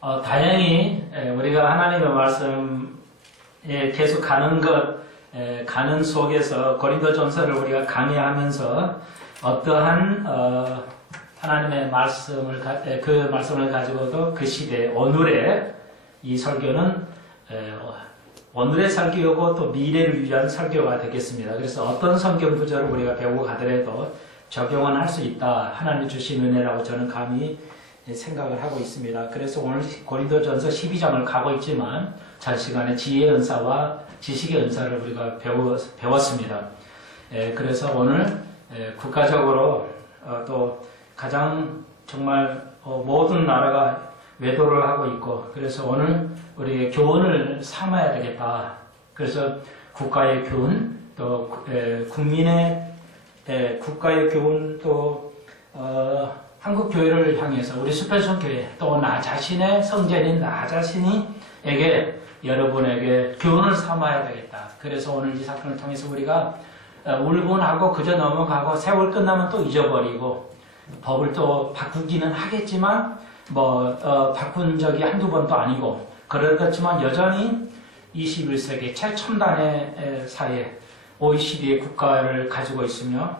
다행히 우리가 하나님의 말씀에 계속 가는 속에서 고린도전서를 우리가 강의하면서 어떠한 하나님의 말씀을 그 말씀을 가지고도 그 시대 오늘의 이 설교는 오늘의 설교고 또 미래를 위한 설교가 되겠습니다. 그래서 어떤 성경 구절을 우리가 배우고 가더라도 적용은 할 수 있다. 하나님 주신 은혜라고 저는 감히 생각을 하고 있습니다. 그래서 오늘 고린도전서 12장을 가고 있지만 전 시간에 지혜의 은사와 지식의 은사를 우리가 배웠습니다. 그래서 오늘 국가적으로 또 가장 정말 모든 나라가 외도를 하고 있고 그래서 오늘 우리의 교훈을 삼아야 되겠다. 그래서 국가의 교훈 또 국가의 교훈 또 한국 교회를 향해서 우리 수평선 교회 또 나 자신의 성전인 나 자신이에게 여러분에게 교훈을 삼아야 되겠다. 그래서 오늘 이 사건을 통해서 우리가 울분하고 그저 넘어가고 세월 끝나면 또 잊어버리고 법을 또 바꾸기는 하겠지만 바꾼 적이 한두 번도 아니고 그렇지만 여전히 21세기 최첨단의 사회 OECD의 국가를 가지고 있으며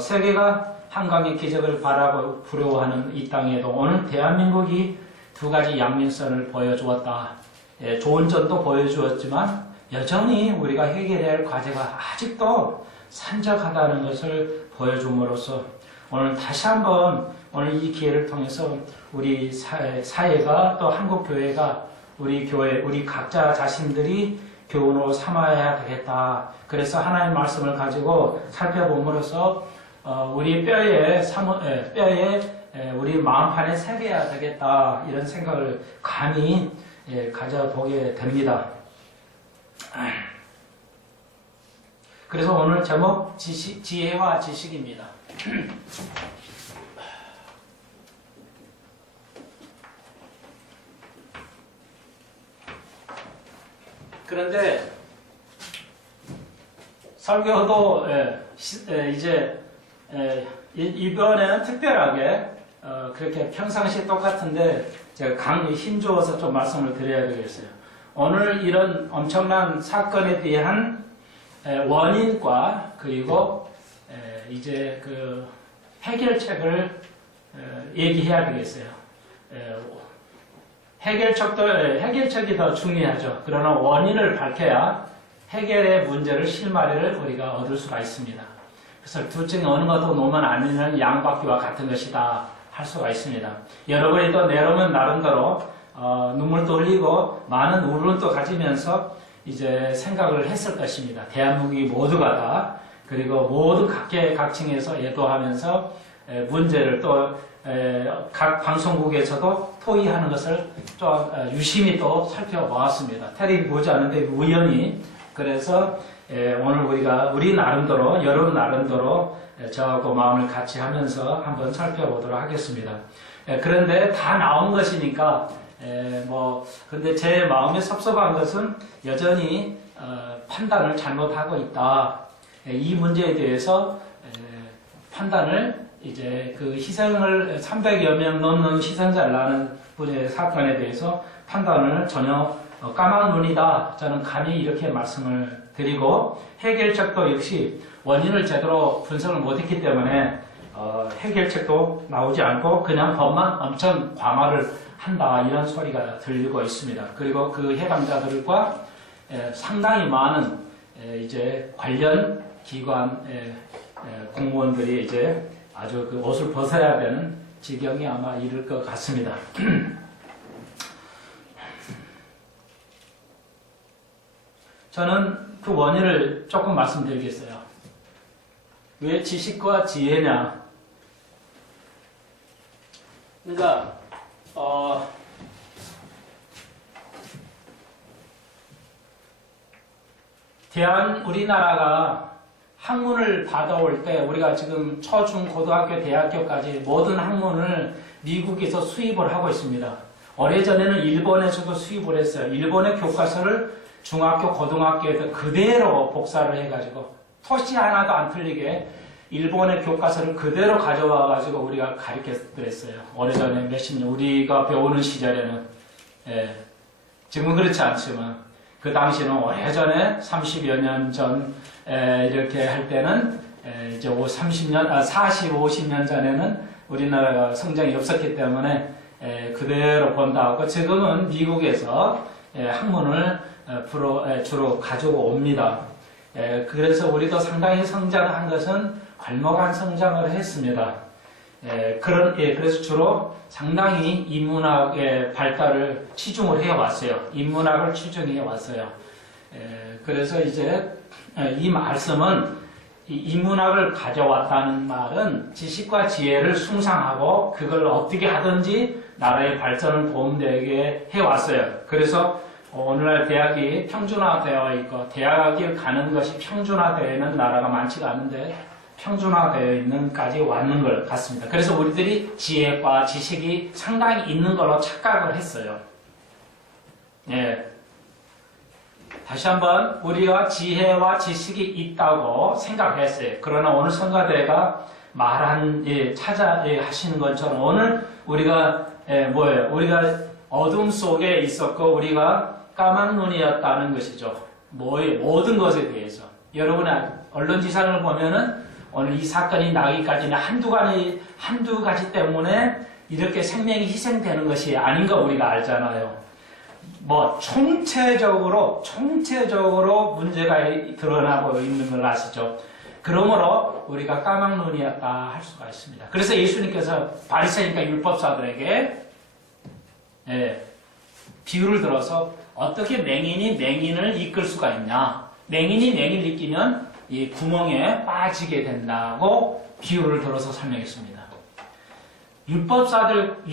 세계가 한강의 기적을 바라고 부러워하는 이 땅에도 오늘 대한민국이 두 가지 양면성을 보여주었다. 좋은 점도 보여주었지만 여전히 우리가 해결해야 할 과제가 아직도 산적하다는 것을 보여줌으로써 오늘 다시 한번 오늘 이 기회를 통해서 우리 사회가 또 한국교회가 우리 교회, 우리 각자 자신들이 교훈으로 삼아야 되겠다. 그래서 하나님 말씀을 가지고 살펴봄으로써 우리 뼈에 우리 마음판에 새겨야 되겠다. 이런 생각을 감히 가져보게 됩니다. 그래서 오늘 제목 지혜와 지식입니다. 그런데 설교도 이제 이번에는 특별하게 그렇게 평상시에 똑같은데 제가 힘줘서 좀 말씀을 드려야 되겠어요. 오늘 이런 엄청난 사건에 대한 원인과 그리고 이제 그 해결책을 얘기해야 되겠어요. 해결책이 더 중요하죠. 그러나 원인을 밝혀야 해결의 문제를 실마리를 우리가 얻을 수가 있습니다. 그래서 둘 중에 어느 것도 놓으면 안 되는 양바퀴와 같은 것이다 할 수가 있습니다. 여러분이 또 내려오면 나름대로 눈물도 흘리고 많은 울분도 가지면서 이제 생각을 했을 것입니다. 대한민국이 모두가 다 그리고 모두 각층에서 예도하면서 문제를 또 각 방송국에서도 토의하는 것을 좀 유심히 또 살펴보았습니다. 텔레비 보지 않는데 우연히 그래서 오늘 우리 나름대로 여러분 나름대로 저하고 마음을 같이 하면서 한번 살펴보도록 하겠습니다. 그런데 다 나온 것이니까 근데 제 마음에 섭섭한 것은 여전히 판단을 잘못하고 있다. 이 문제에 대해서 판단을 이제 그 희생을 300여 명 넘는 희생자를 낳는 분의 사건에 대해서 판단을 전혀 까만 눈이다. 저는 감히 이렇게 말씀을 드리고 해결책도 역시 원인을 제대로 분석을 못했기 때문에 해결책도 나오지 않고 그냥 법만 엄청 광화를 한다 이런 소리가 들리고 있습니다. 그리고 그 해당자들과 상당히 많은 이제 관련 기관 공무원들이 이제 아주 그 옷을 벗어야 되는 지경이 아마 이를 것 같습니다. 저는 그 원인을 조금 말씀드리겠어요. 왜 지식과 지혜냐? 그러니까 우리나라가 학문을 받아올 때 우리가 지금 초, 중, 고등학교, 대학교까지 모든 학문을 미국에서 수입을 하고 있습니다. 오래전에는 일본에서도 수입을 했어요. 일본의 교과서를 중학교, 고등학교에서 그대로 복사를 해가지고 토시 하나도 안 틀리게 일본의 교과서를 그대로 가져와가지고 우리가 가르쳤더랬어요. 오래전에 몇십 년 우리가 배우는 시절에는. 예. 지금은 그렇지 않지만 그 당시는 오래전에 30여 년 전 이렇게 할 때는 이제 40, 50년 전에는 우리나라가 성장이 없었기 때문에 그대로 본다고 지금은 미국에서 학문을 주로 가지고 옵니다. 그래서 우리도 상당히 성장한 것은 괄목한 성장을 했습니다. 그래서 주로 상당히 인문학의 발달을 치중을 해왔어요. 인문학을 치중해 왔어요. 그래서 이제 이 말씀은 이 인문학을 가져왔다는 말은 지식과 지혜를 숭상하고 그걸 어떻게 하든지 나라의 발전을 도움되게 해왔어요. 그래서 오늘날 대학이 평준화되어 있고 대학을 가는 것이 평준화되어 있는 나라가 많지가 않은데 평준화되어 있는까지 왔는 것 같습니다. 그래서 우리들이 지혜과 지식이 상당히 있는 걸로 착각을 했어요. 예. 다시 한번 우리가 지혜와 지식이 있다고 생각했어요. 그러나 오늘 성가대가 말한 하시는 것처럼 오늘 우리가 뭐예요? 우리가 어둠 속에 있었고 우리가 까만 눈이었다는 것이죠. 뭐예요? 모든 것에 대해서. 여러분의 언론지상을 보면은 오늘 이 사건이 나기까지는 한두 가지 때문에 이렇게 생명이 희생되는 것이 아닌 거 우리가 알잖아요. 뭐 총체적으로 문제가 드러나고 있는 걸 아시죠? 그러므로 우리가 까막눈이었다 할 수가 있습니다. 그래서 예수님께서 바리새인과 율법사들에게 비유를 들어서 어떻게 맹인이 맹인을 이끌 수가 있냐? 맹인이 맹인을 이끌면 이 구멍에 빠지게 된다고 비유를 들어서 설명했습니다. 율법사들이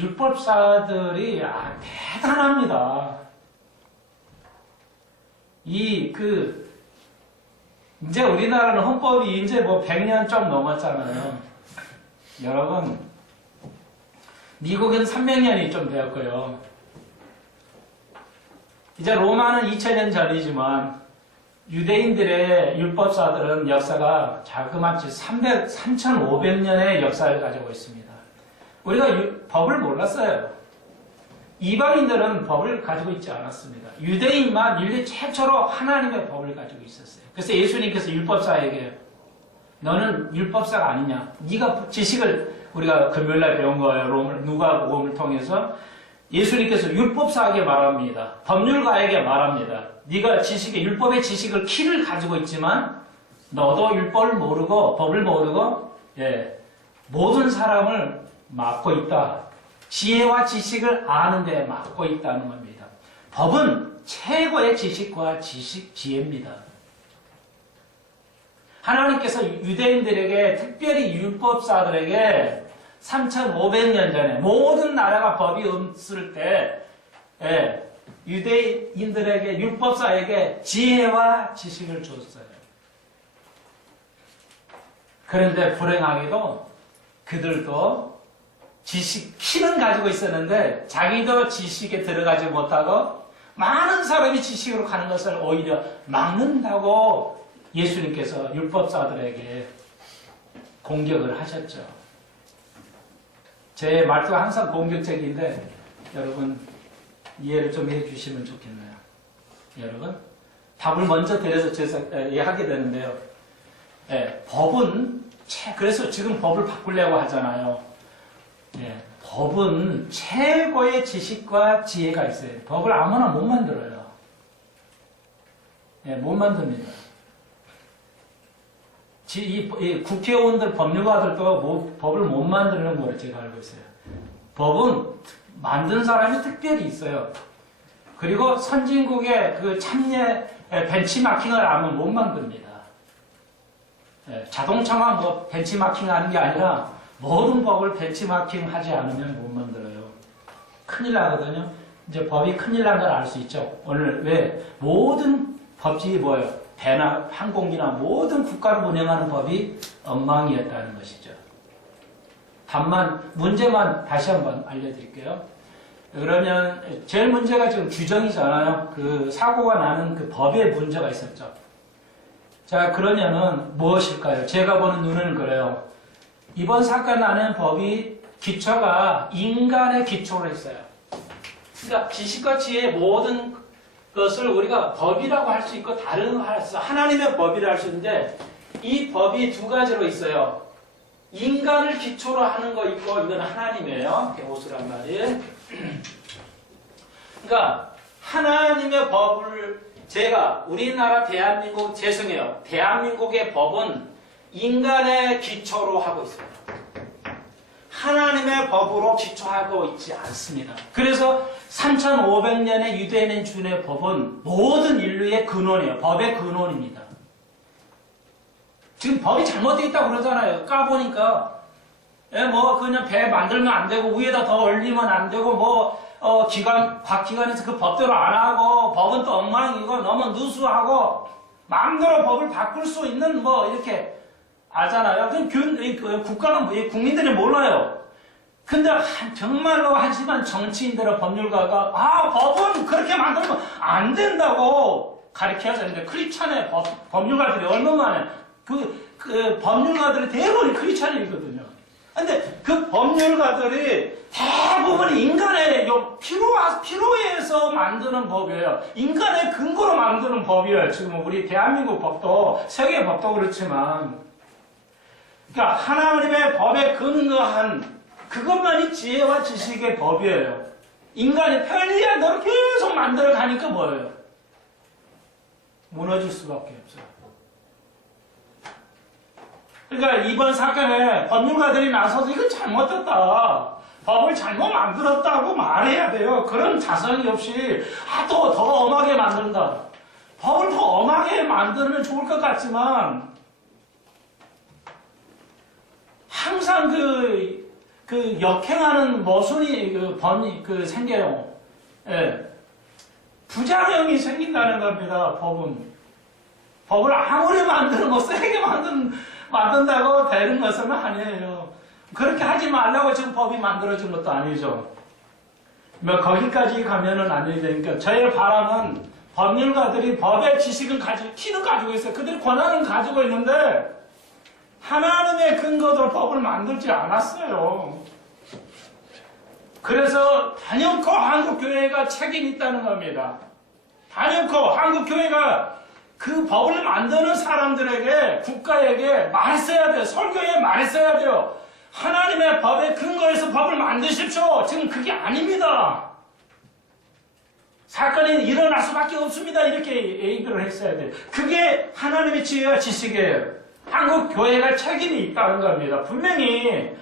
대단합니다. 이제 우리나라는 헌법이 이제 뭐 100년 좀 넘었잖아요. 여러분, 미국은 300년이 좀 되었고요. 이제 로마는 2000년 전이지만 유대인들의 율법사들은 역사가 자그마치 3,500년의 역사를 가지고 있습니다. 우리가 법을 몰랐어요. 이방인들은 법을 가지고 있지 않았습니다. 유대인만 인류 최초로 하나님의 법을 가지고 있었어요. 그래서 예수님께서 율법사에게 너는 율법사가 아니냐? 네가 지식을 우리가 금요일날 배운 거예요. 누가복음을 통해서 예수님께서 율법사에게 말합니다. 법률가에게 말합니다. 네가 율법의 지식을 키를 가지고 있지만 너도 율법을 모르고 법을 모르고 모든 사람을 막고 있다. 지혜와 지식을 아는 데 막고 있다는 겁니다. 법은 최고의 지식과 지혜입니다. 하나님께서 유대인들에게 특별히 율법사들에게 3,500년 전에 모든 나라가 법이 없을 때 유대인들에게 율법사에게 지혜와 지식을 줬어요. 그런데 불행하게도 그들도 키는 가지고 있었는데 자기도 지식에 들어가지 못하고 많은 사람이 지식으로 가는 것을 오히려 막는다고 예수님께서 율법사들에게 공격을 하셨죠. 제 말투가 항상 공격적인데 여러분 이해를 좀 해주시면 좋겠네요. 여러분 답을 먼저 드려서 하게 되는데요. 법은 그래서 지금 법을 바꾸려고 하잖아요. 법은 최고의 지식과 지혜가 있어요. 법을 아무나 못 만들어요. 못 만듭니다. 이 국회의원들, 법률가들도 법을 못 만드는 걸로 제가 알고 있어요. 법은 만든 사람이 특별히 있어요. 그리고 선진국의 그 참여 벤치마킹을 하면 못 만듭니다. 자동차만 뭐 벤치마킹 하는 게 아니라 모든 법을 벤치마킹 하지 않으면 못 만들어요. 큰일 나거든요. 이제 법이 큰일 난 걸 알 수 있죠. 오늘 왜 모든 법칙이 뭐예요? 배나 항공기나 모든 국가를 운영하는 법이 엉망이었다는 것이죠. 문제만 다시 한번 알려드릴게요. 그러면 제일 문제가 지금 규정이잖아요. 그 사고가 나는 그 법에 문제가 있었죠. 자, 그러면은 무엇일까요? 제가 보는 눈은 그래요. 이번 사건 나는 법이 기초가 인간의 기초로 있어요. 그러니까 지식과 지혜의 모든 것을 우리가 법이라고 할 수 있고 다른 하나님의 법이라 할 수 있는데 이 법이 두 가지로 있어요. 인간을 기초로 하는 거 있고 이건 하나님이에요. 데모스란 말이. 그러니까 하나님의 법을 제가 우리나라 대한민국 죄송해요. 대한민국의 법은 인간의 기초로 하고 있습니다. 하나님의 법으로 기초하고 있지 않습니다. 그래서 3500년의 유대인 준의 법은 모든 인류의 근원이에요. 법의 근원입니다. 지금 법이 잘못되어 있다고 그러잖아요. 까보니까 그냥 배 만들면 안 되고 위에다 더 올리면 안 되고 각 기관에서 그 법대로 안 하고 법은 또 엉망이고 너무 누수하고 마음대로 법을 바꿀 수 있는 이렇게 알잖아요. 국가는 국민들이 몰라요. 근데 정말로 하지만 정치인들은 법률가가 법은 그렇게 만들면 안 된다고 가르쳐야 되는데 크리스찬의 법률가들이 얼마만에 그 법률가들이 대부분이 크리스찬이거든요. 근데 그 법률가들이 대부분 인간의 필요해서 만드는 법이에요. 인간의 근거로 만드는 법이에요. 지금 우리 대한민국 법도 세계 법도 그렇지만 그러니까 하나님의 법에 근거한 그것만이 지혜와 지식의 법이에요. 인간이 편리한 대로 계속 만들어 가니까 뭐예요? 무너질 수밖에 없어요. 그러니까 이번 사건에 법률가들이 나서서 이건 잘못됐다. 법을 잘못 만들었다고 말해야 돼요. 그런 자성이 없이 또 더 엄하게 만든다. 법을 더 엄하게 만들면 좋을 것 같지만 항상 그 역행하는 모순이 생겨요. 예. 부작용이 생긴다는 겁니다. 법을 아무리 세게 만든다고 되는 것은 아니에요. 그렇게 하지 말라고 지금 법이 만들어진 것도 아니죠. 거기까지 가면은 안 되니까 저의 바람은 법률가들이 법의 지식은 키는 가지고 있어요. 그들이 권한은 가지고 있는데 하나님의 근거로 법을 만들지 않았어요. 그래서 단연코 한국교회가 책임이 있다는 겁니다. 단연코 한국교회가 그 법을 만드는 사람들에게, 국가에게 말했어야 돼요. 설교에 말했어야 돼요. 하나님의 법에 근거해서 법을 만드십시오. 지금 그게 아닙니다. 사건이 일어날 수밖에 없습니다. 이렇게 얘기를 했어야 돼요. 그게 하나님의 지혜와 지식이에요. 한국 교회가 책임이 있다는 겁니다. 분명히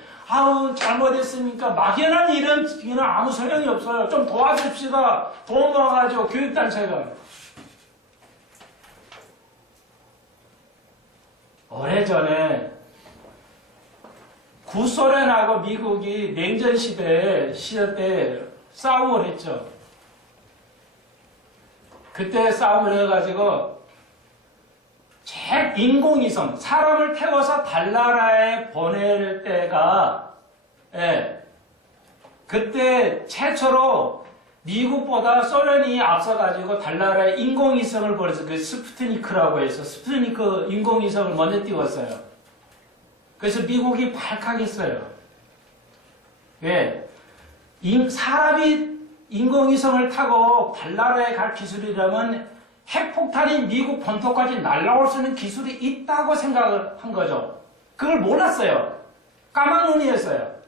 잘못했으니까 막연한 일은 아무 소용이 없어요. 좀 도와줍시다. 돈 모아가지고 교육단체가. 오래전에 구소련하고 미국이 냉전 시대 때 싸움을 했죠. 그때 싸움을 해가지고 인공위성, 사람을 태워서 달나라에 보낼 때가, 그때 최초로 미국보다 소련이 앞서가지고 달나라에 인공위성을 보내서 그 스푸트니크라고 해서 스푸트니크 인공위성을 먼저 띄웠어요. 그래서 미국이 발칵했어요. 왜? 사람이 인공위성을 타고 달나라에 갈 기술이라면 핵폭탄이 미국 본토까지 날아올 수 있는 기술이 있다고 생각을 한 거죠. 그걸 몰랐어요. 까막눈이었어요.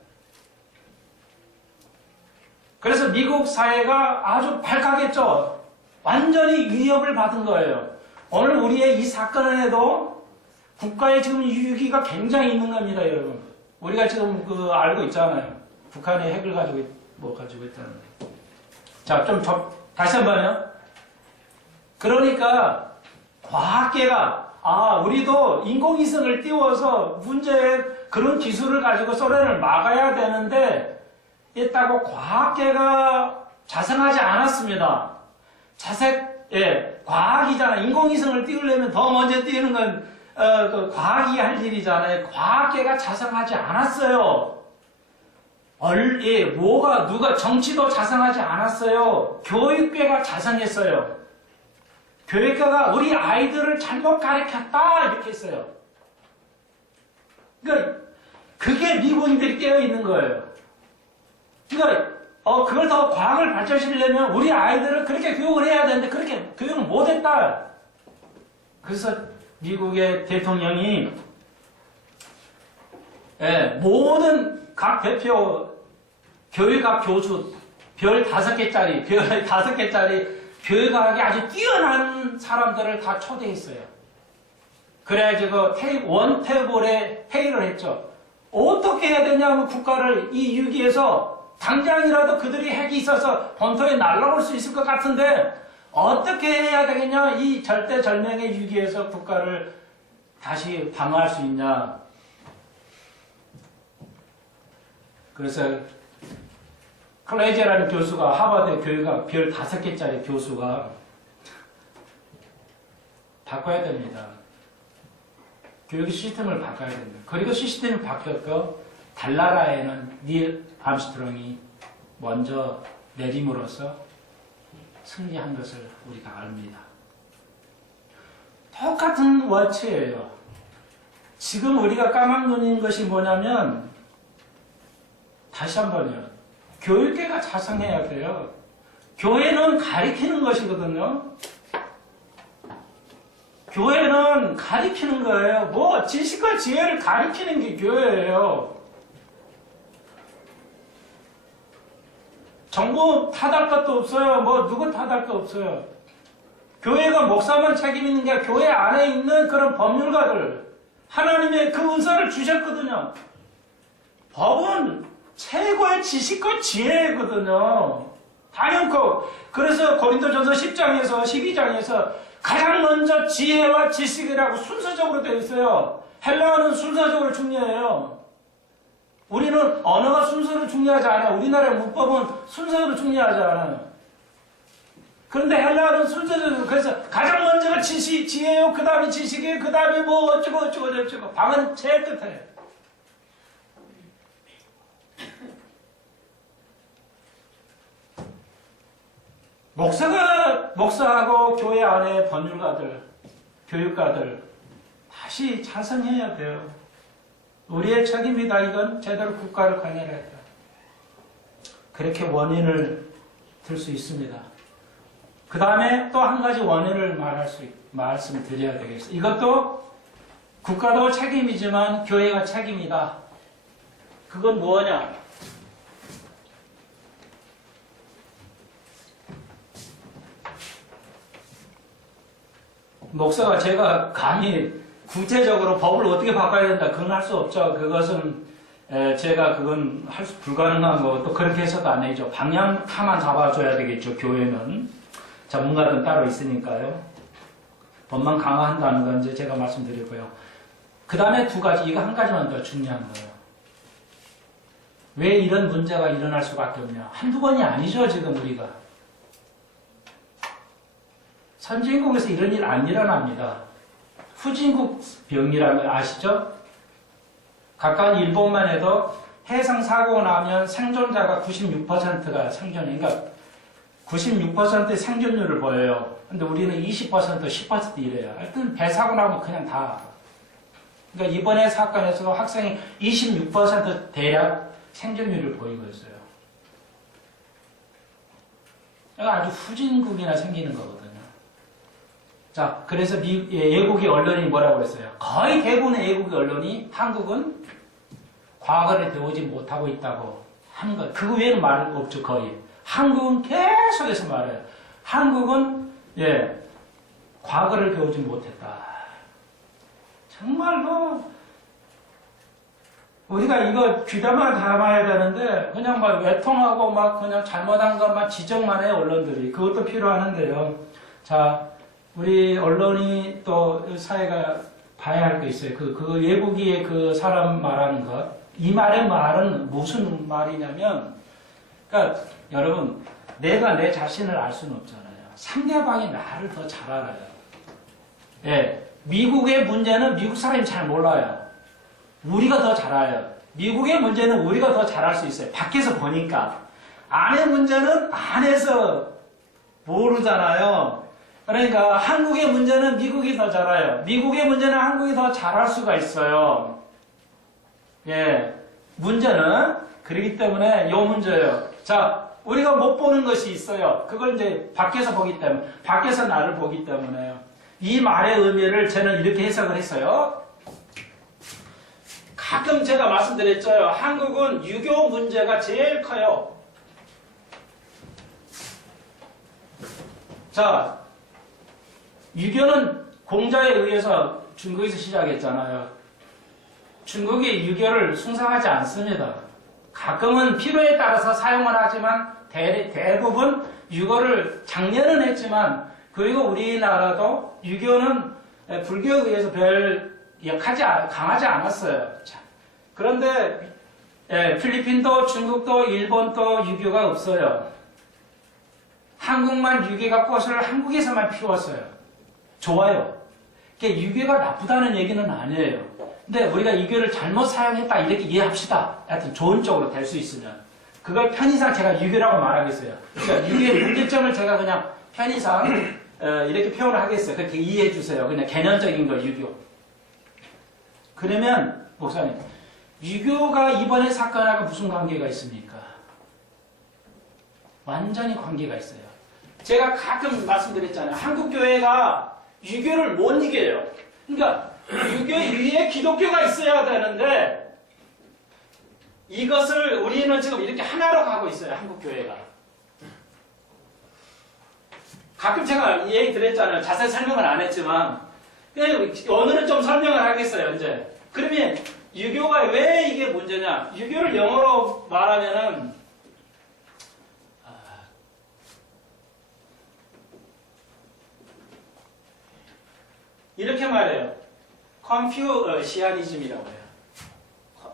그래서 미국 사회가 아주 발칵했죠. 완전히 위협을 받은 거예요. 오늘 우리의 이 사건에도 국가의 지금 유기가 굉장히 있는 겁니다, 여러분. 우리가 지금 알고 있잖아요. 북한이 핵을 가지고 있다는 거. 자, 다시 한 번요. 그러니까 과학계가 우리도 인공위성을 띄워서 그런 기술을 가지고 소련을 막아야 되는데 있다고 과학계가 자성하지 않았습니다. 과학이잖아. 인공위성을 띄우려면 더 먼저 띄우는 건 과학이 할 일이잖아요. 과학계가 자성하지 않았어요. 누가 정치도 자성하지 않았어요. 교육계가 자성했어요. 교육가가 우리 아이들을 잘못 가르쳤다 이렇게 했어요. 그러니까 그게 미국인들이 깨어있는 거예요. 그러니까 그걸 더 과학을 발전시키려면 우리 아이들을 그렇게 교육을 해야 되는데 그렇게 교육을 못했다. 그래서 미국의 대통령이 모든 각 대표 교육학 교수 별 5개짜리 교육학이 아주 뛰어난 사람들을 다 초대했어요. 그래가지고 원 테이블에 회의를 했죠. 어떻게 해야 되냐면 국가를 이 위기에서 당장이라도 그들이 핵이 있어서 본토에 날아올 수 있을 것 같은데 어떻게 해야 되겠냐? 이 절대절명의 위기에서 국가를 다시 방어할 수 있냐? 그래서 클레이제라는 교수가 하버드 교육학 별 5개짜리 교수가 바꿔야 됩니다. 교육 시스템을 바꿔야 됩니다. 그리고 시스템이 바뀌었고 달나라에는 닐 암스트롱이 먼저 내림으로써 승리한 것을 우리가 압니다. 똑같은 원칙이에요. 지금 우리가 까막눈인 것이 뭐냐면 다시 한번요. 교육계가 자성해야 돼요. 교회는 가리키는 것이거든요. 교회는 가리키는 거예요. 뭐 지식과 지혜를 가리키는 게 교회예요. 정부 탓할 것도 없어요. 뭐 누구 탓할 거 없어요. 교회가 목사만 책임 있는 게 아니라 교회 안에 있는 그런 법률가들 하나님의 그 은사를 주셨거든요. 법은 최고의 지식과 지혜거든요. 당연코 그래서 고린도전서 10장에서 12장에서 가장 먼저 지혜와 지식이라고 순서적으로 되어 있어요. 헬라어는 순서적으로 중요해요. 우리는 언어가 순서로 중요하지 않아요. 우리나라의 문법은 순서로 중요하지 않아요. 그런데 헬라어는 순서적으로 그래서 가장 먼저가 지혜요. 그 다음에 지식이에요. 그 다음에 뭐 어쩌고 방은 제일 끝에. 목사하고 교회 안에 법률가들, 교육가들 다시 자성해야 돼요. 우리의 책임이다. 이건 제대로 국가를 관여해야 돼요. 그렇게 원인을 들 수 있습니다. 그 다음에 또 한 가지 원인을 말씀드려야 되겠어요. 이것도 국가도 책임이지만 교회가 책임이다. 그건 뭐냐? 목사가 제가 감히 구체적으로 법을 어떻게 바꿔야 된다. 그건 할 수 없죠. 그것은 제가 그건 불가능한 거 또 그렇게 해서도 안 되죠. 방향타만 잡아줘야 되겠죠. 교회는 전문가들은 따로 있으니까요. 법만 강화한다는 건 이제 제가 말씀드리고요. 그 다음에 2가지, 이거 한 가지만 더 중요한 거예요. 왜 이런 문제가 일어날 수밖에 없냐? 한두 번이 아니죠. 지금 우리가 선진국에서 이런 일 안 일어납니다. 후진국 병이라는 걸 아시죠? 가까운 일본만 해도 해상 사고가 나면 생존자가 96%가 생존해. 그러니까 96%의 생존율을 보여요. 근데 우리는 20%, 10% 이래요. 하여튼 배 사고 나면 그냥 다. 그러니까 이번에 사건에서도 학생이 26% 대략 생존율을 보이고 있어요. 아주 후진국이나 생기는 거거든요. 자, 그래서 외국의 언론이 뭐라고 그랬어요? 거의 대부분의 외국의 언론이 한국은 과거를 배우지 못하고 있다고 하는 것. 그거 외에는 말 없죠, 거의. 한국은 계속해서 말해요. 한국은, 과거를 배우지 못했다. 정말로, 우리가 이거 귀담아 담아야 되는데, 그냥 막 외통하고 막 그냥 잘못한 것만 지적만 해요, 언론들이. 그것도 필요하는데요. 자, 우리 언론이 또 사회가 봐야 할 게 있어요. 그 외국의 그 사람 말하는 것. 이 말은 무슨 말이냐면, 그러니까 여러분, 내가 내 자신을 알 수는 없잖아요. 상대방이 나를 더 잘 알아요. 미국의 문제는 미국 사람이 잘 몰라요. 우리가 더 잘 알아요. 미국의 문제는 우리가 더 잘 알 수 있어요. 밖에서 보니까. 안의 문제는 안에서 모르잖아요. 그러니까 한국의 문제는 미국이 더 잘 알아요. 미국의 문제는 한국이 더 잘할 수가 있어요. 문제는 그렇기 때문에 요 문제예요. 자, 우리가 못 보는 것이 있어요. 그걸 이제 밖에서 보기 때문에, 밖에서 나를 보기 때문에요. 이 말의 의미를 저는 이렇게 해석을 했어요. 가끔 제가 말씀드렸죠. 한국은 유교 문제가 제일 커요. 자, 유교는 공자에 의해서 중국에서 시작했잖아요. 중국이 유교를 숭상하지 않습니다. 가끔은 필요에 따라서 사용을 하지만 대부분 유교를 장려는 했지만, 그리고 우리나라도 유교는 불교에 의해서 별 강하지 않았어요. 자, 그런데 필리핀도 중국도 일본도 유교가 없어요. 한국만 유교가 꽃을 한국에서만 피웠어요. 좋아요. 유교가 나쁘다는 얘기는 아니에요. 근데 우리가 유교를 잘못 사용했다 이렇게 이해합시다. 하여튼 좋은 쪽으로 될 수 있으면. 그걸 편의상 제가 유교라고 말하겠어요. 그러니까 유교의 문제점을 제가 그냥 편의상 이렇게 표현을 하겠어요. 그렇게 이해해 주세요. 그냥 개념적인 거 유교. 그러면 목사님, 유교가 이번에 사건하고 무슨 관계가 있습니까? 완전히 관계가 있어요. 제가 가끔 말씀드렸잖아요. 한국 교회가 유교를 못 이겨요. 그러니까 유교 위에 기독교가 있어야 되는데 이것을 우리는 지금 이렇게 하나로 가고 있어요. 한국 교회가. 가끔 제가 얘기 드렸잖아요. 자세히 설명을 안 했지만 오늘은 좀 설명을 하겠어요. 이제 그러면 유교가 왜 이게 문제냐? 유교를 영어로 말하면은 이렇게 말해요. 컨퓨시아니즘이라고 해요.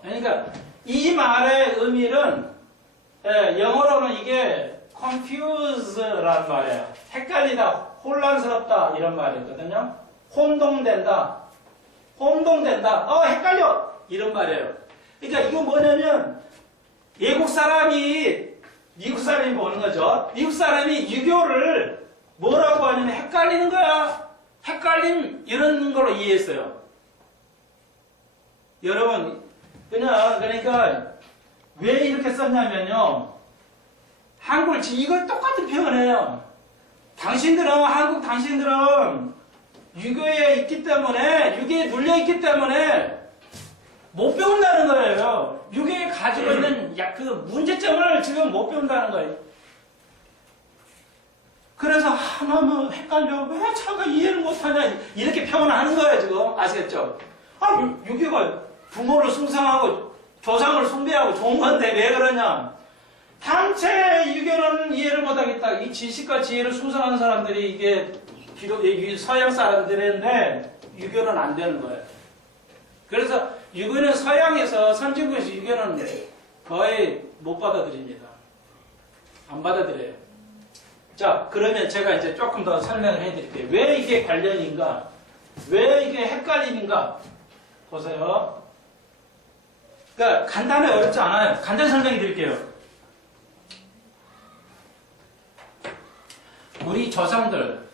그러니까 이 말의 의미는 영어로는 이게 confuse란 말이에요. 헷갈리다, 혼란스럽다 이런 말이거든요. 혼동된다, 헷갈려 이런 말이에요. 그러니까 이거 뭐냐면 외국 사람이 미국 사람이 보는 거죠. 미국 사람이 유교를 뭐라고 하냐면 헷갈리는 거야. 헷갈림 이런 걸로 이해했어요. 여러분 그러니까 왜 이렇게 썼냐면요. 한글 이걸 똑같은 표현해요. 한국 당신들은 유교에 있기 때문에 유교에 눌려 있기 때문에 못 배운다는 거예요. 유교에 가지고 있는 그 문제점을 지금 못 배운다는 거예요. 그래서 너무 헷갈려. 왜 차가 이해를 못하냐. 이렇게 표현을 하는 거예요, 지금. 아시겠죠? 유교가 부모를 숭상하고 조상을 숭배하고 좋은 건데 왜 그러냐. 당체 유교는 이해를 못하겠다. 이 지식과 지혜를 숭상하는 사람들이 이게 서양 사람들인데 유교는 안 되는 거예요. 그래서 유교는 서양에서 선진국에서 유교는 거의 못 받아들입니다. 안 받아들여요. 자, 그러면 제가 이제 조금 더 설명을 해드릴게요. 왜 이게 관련인가? 왜 이게 헷갈림인가? 보세요. 그러니까 간단해 어렵지 않아요. 간단히 설명해 드릴게요. 우리 조상들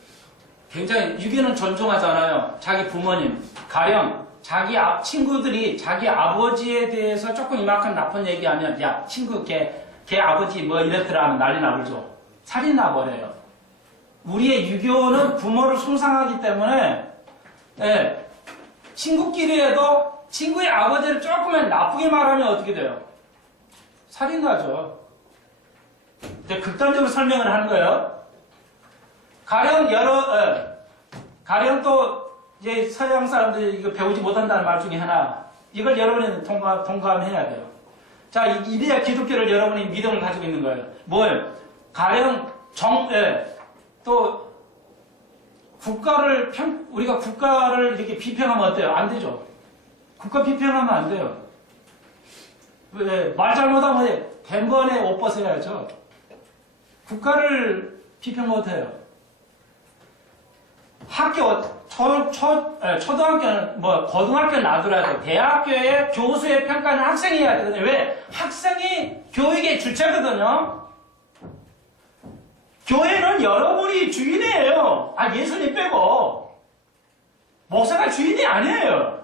굉장히 유교는 존중하잖아요. 자기 부모님, 가령 자기 친구들이 자기 아버지에 대해서 조금 이만큼 나쁜 얘기하면 야 친구 걔 아버지 뭐 이랬더라 하면 난리 나버죠. 살인 나버려요. 우리의 유교는 부모를 숭상하기 때문에 친구끼리에도 친구의 아버지를 조금만 나쁘게 말하면 어떻게 돼요? 살인 나죠. 이제 극단적으로 설명을 하는 거예요. 가령 또 이제 서양 사람들이 이거 배우지 못한다는 말 중에 하나, 이걸 여러분이 동감해야 돼요. 자, 이래야 기독교를 여러분이 믿음을 가지고 있는 거예요. 뭘? 가령 또 우리가 국가를 이렇게 비평하면 어때요? 안 되죠. 국가 비평하면 안 돼요. 왜? 말 잘못하면 뱀번에 옷 벗어야죠. 국가를 비평 못해요. 초등학교는 고등학교는 놔두라도 대학교의 교수의 평가는 학생이 해야 되거든요. 왜? 학생이 교육의 주체거든요. 교회는 여러분이 주인이에요. 예수님 빼고. 목사가 주인이 아니에요.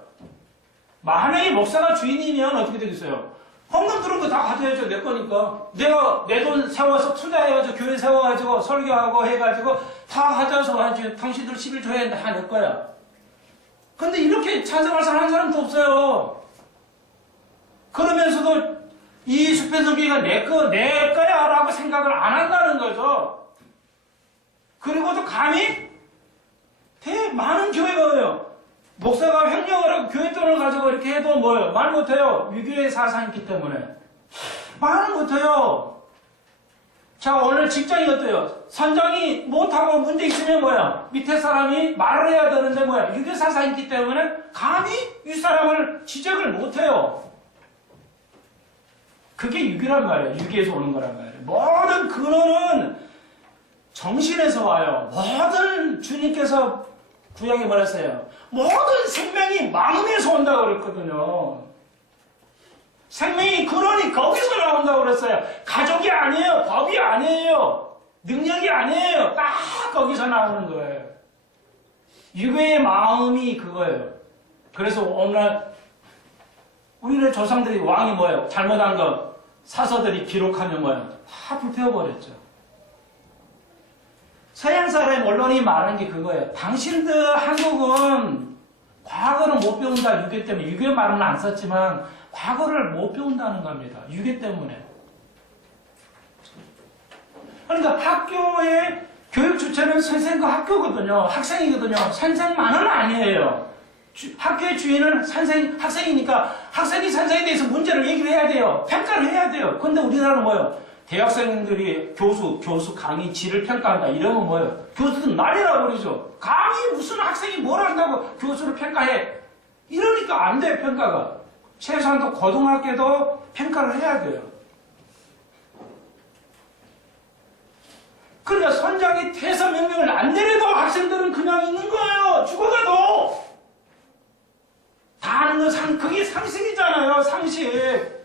만약에 목사가 주인이면 어떻게 되겠어요? 헌금 들은 거 다 가져야죠. 내 거니까. 내가 내 돈 세워서 투자해가지고 교회 세워가지고 설교하고 해가지고 다 가져와서 하지. 당신들 11 줘야 했는데 다 내 거야. 근데 이렇게 찬성할 하는 사람도 없어요. 그러면서도 이 수평성교회가 내 거야 라고 생각을 안 한다는 거죠. 그리고도 감히 많은 교회가 뭐예요? 목사가 횡령을 하고 교회 돈을 가지고 이렇게 해도 뭐예요? 말 못해요. 유교의 사상이 있기 때문에. 말 못해요. 자, 오늘 직장이 어때요? 선장이 못하고 문제 있으면 뭐야? 밑에 사람이 말을 해야 되는데 뭐야? 유교 사상이 있기 때문에 감히 윗사람을 지적을 못해요. 그게 유교란 말이에요. 유교에서 오는 거란 말이에요. 모든 근원은 정신에서 와요. 모든 주님께서 구약에 뭐라 했어요? 모든 생명이 마음에서 온다고 그랬거든요. 생명이 근원이 거기서 나온다고 그랬어요. 가족이 아니에요. 법이 아니에요. 능력이 아니에요. 딱 거기서 나오는 거예요. 유교의 마음이 그거예요. 그래서 오늘날 우리네 조상들이 왕이 뭐예요? 잘못한 거 사서들이 기록하면 뭐예요? 다 불태워버렸죠. 서양 사람의 언론이 말하는 게 그거예요. 당신들 한국은 과거를 못 배운다. 유교 때문에. 유교 말은 안 썼지만 과거를 못 배운다는 겁니다. 유교 때문에. 그러니까 학교의 교육 주체는 선생과 학교거든요. 학생이거든요. 선생만은 아니에요. 학교의 주인은 학생이니까 학생이 선생에 대해서 문제를 얘기를 해야 돼요. 평가를 해야 돼요. 근데 우리나라는 뭐예요? 대학생들이 교수 강의 질을 평가한다. 이러면 뭐예요? 교수들은 난리나 버리죠. 감히 무슨 학생이 뭘 한다고 교수를 평가해. 이러니까 안 돼요, 평가가. 최소한 또 고등학교도 평가를 해야 돼요. 그러니까 선장이 퇴사 명령을 안 내려도 학생들은 그냥 있는 거예요. 죽어가도. 다 아는 건 그게 상식이잖아요, 상식.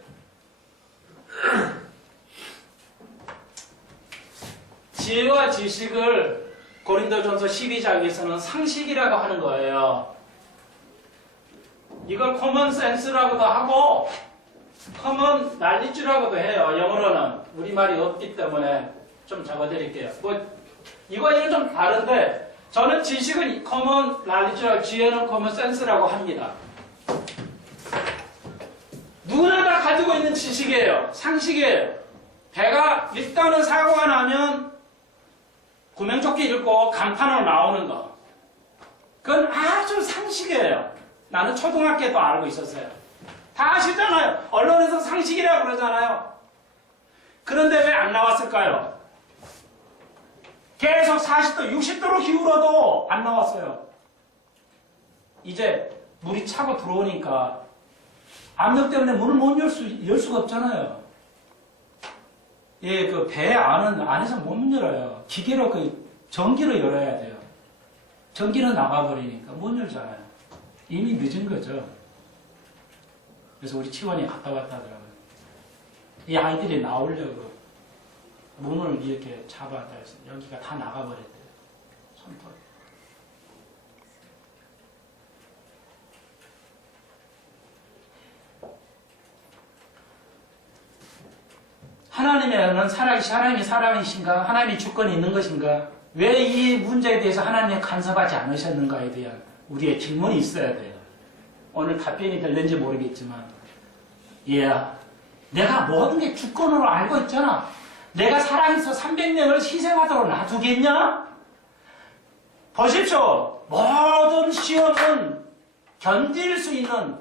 지혜와 지식을 고린도전서 12장에서는 상식이라고 하는 거예요. 이걸 common sense라고도 하고 common knowledge라고도 해요. 영어로는 우리말이 없기 때문에 좀 적어드릴게요. 이거는 좀 다른데 저는 지식은 common knowledge라고 지혜는 common sense라고 합니다. 누구나 다 가지고 있는 지식이에요. 상식이에요. 배가 일단은 사고가 나면 구명조끼 입고 간판으로 나오는 거. 그건 아주 상식이에요. 나는 초등학교 때 알고 있었어요. 다 아시잖아요. 언론에서 상식이라고 그러잖아요. 그런데 왜 안 나왔을까요? 계속 40도, 60도로 기울어도 안 나왔어요. 이제 물이 차고 들어오니까 압력 때문에 문을 못 열 수가 없잖아요. 예, 그 배 안에서 못 열어요. 기계로 전기로 열어야 돼요. 전기는 나가버리니까 못 열잖아요. 이미 늦은 거죠. 그래서 우리 치원이 갔다 왔다 하더라고요. 이 아이들이 나오려고 문을 이렇게 잡았다 해서 여기가 다 나가버렸대요. 손톱. 하나님은 하나님이 사람이신가? 하나님이 주권이 있는 것인가? 왜 이 문제에 대해서 하나님이 간섭하지 않으셨는가에 대한 우리의 질문이 있어야 돼요. 오늘 답변이 될는지 모르겠지만, 내가 모든 게 주권으로 알고 있잖아. 내가 살아있어 300명을 희생하도록 놔두겠냐? 보십시오. 모든 시험은 견딜 수 있는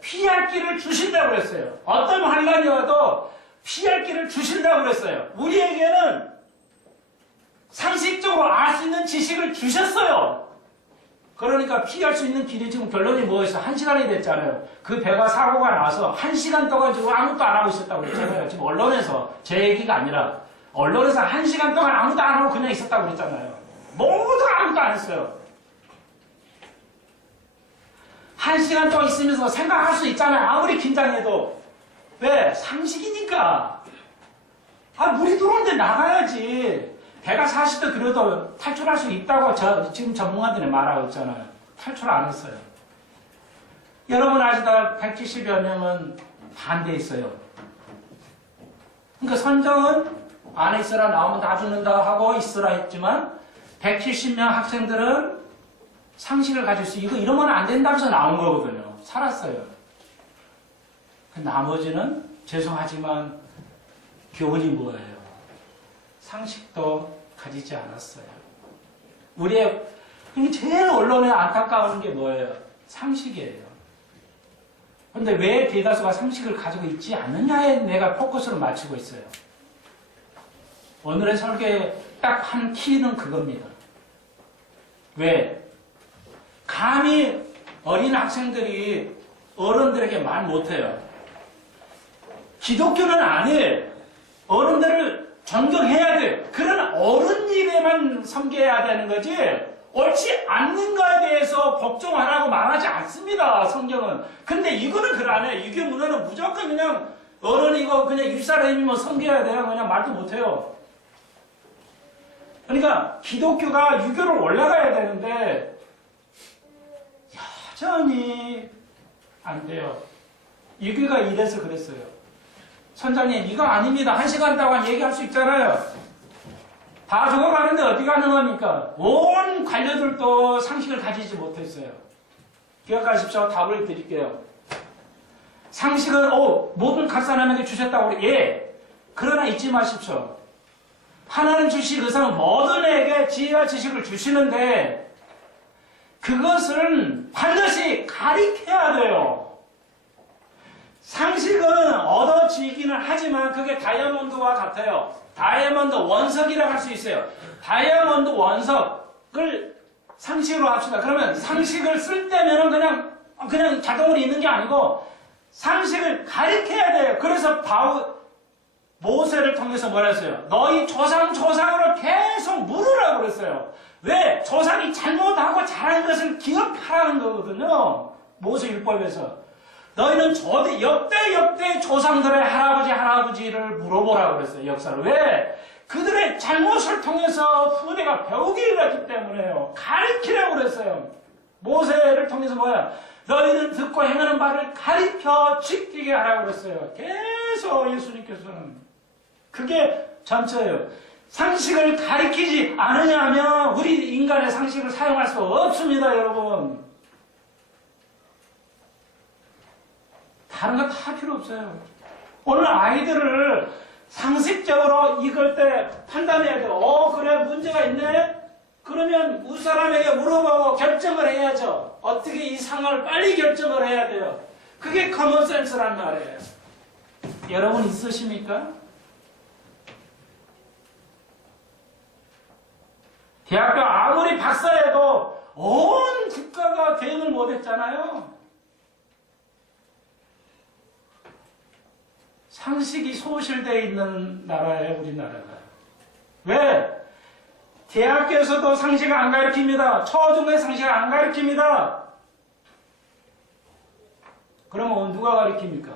피할 길을 주신다고 그랬어요. 어떤 환란이 와도 피할 길을 주신다고 그랬어요. 우리에게는 상식적으로 알 수 있는 지식을 주셨어요. 그러니까 피할 수 있는 길이 지금 결론이 뭐였어요? 1시간이 됐잖아요. 그 배가 사고가 나서 1시간 동안 지금 아무것도 안 하고 있었다고 그랬잖아요. 지금 언론에서 제 얘기가 아니라 언론에서 1시간 동안 아무것도 안 하고 그냥 있었다고 그랬잖아요. 모두 아무것도 안 했어요. 1시간 동안 있으면서 생각할 수 있잖아요. 아무리 긴장해도. 왜? 상식이니까. 물이 들어오는데 나가야지. 배가 40도 들어도 탈출할 수 있다고 지금 전문가들이 말하고 있잖아요. 탈출 안 했어요. 여러분 아시다 170여 명은 반대했어요. 그러니까 선정은 안에 있으라 나오면 다 죽는다 하고 있으라 했지만 170명 학생들은 상식을 가질 수 이거 이러면 안 된다고 해서 나온 거거든요. 살았어요. 나머지는 죄송하지만 교훈이 뭐예요? 상식도 가지지 않았어요. 우리의 제일 언론에 안타까운 게 뭐예요? 상식이에요. 그런데 왜 대다수가 상식을 가지고 있지 않느냐에 내가 포커스를 맞추고 있어요. 오늘의 설계의 딱 한 키는 그겁니다. 왜? 감히 어린 학생들이 어른들에게 말 못해요. 기독교는 아니에요. 어른들을 존경해야 돼. 그런 어른 일에만 섬겨야 되는 거지 옳지 않는 거에 대해서 복종하라고 말하지 않습니다. 성경은. 근데 이거는 그러네. 유교 문화는 무조건 그냥 어른이고 그냥 윗사람이면 섬겨야 돼요. 그냥 말도 못해요. 그러니까 기독교가 유교로 올라가야 되는데 여전히 안 돼요. 유교가 이래서 그랬어요. 선장님 이거 아닙니다. 1시간 동안 얘기할 수 있잖아요. 다 죽어가는데 어디 가는 겁니까? 온 관료들도 상식을 가지지 못했어요. 기억하십시오. 답을 드릴게요. 상식은 모든 각 사람에게 주셨다고 예. 그러나 잊지 마십시오. 하나님 주신 의상은 모든에게 지혜와 지식을 주시는데 그것은 반드시 가리켜야 돼요. 상식은 얻어지기는 하지만 그게 다이아몬드와 같아요. 다이아몬드 원석이라고 할 수 있어요. 다이아몬드 원석을 상식으로 합시다. 그러면 상식을 쓸 때면은 그냥 자동으로 있는 게 아니고 상식을 가리켜야 돼요. 그래서 모세를 통해서 뭐라 했어요? 너희 조상으로 계속 물으라고 그랬어요. 왜? 조상이 잘못하고 잘한 것을 기억하라는 거거든요. 모세 율법에서. 너희는 역대 조상들의 할아버지를 물어보라고 그랬어요. 역사를. 왜? 그들의 잘못을 통해서 후대가 배우기를 했기 때문에요. 가르치라고 그랬어요. 모세를 통해서 뭐야? 너희는 듣고 행하는 바를 가르쳐 지키게 하라고 그랬어요. 계속 예수님께서는. 그게 전체예요. 상식을 가리키지 않으냐면 우리 인간의 상식을 사용할 수 없습니다, 여러분. 다른 거 다 필요 없어요. 오늘 아이들을 상식적으로 이걸 때 판단해야 돼요. 그래, 문제가 있네? 그러면 윗사람에게 물어보고 결정을 해야죠. 어떻게 이 상황을 빨리 결정을 해야 돼요. 그게 커먼센스란 말이에요. 여러분 있으십니까? 대학교 아무리 박사해도 온 국가가 대응을 못했잖아요. 상식이 소실되어 있는 나라예요, 우리나라가. 왜? 대학교에서도 상식을 안 가르칩니다. 초중고에 상식을 안 가르칩니다. 그러면 누가 가르칩니까?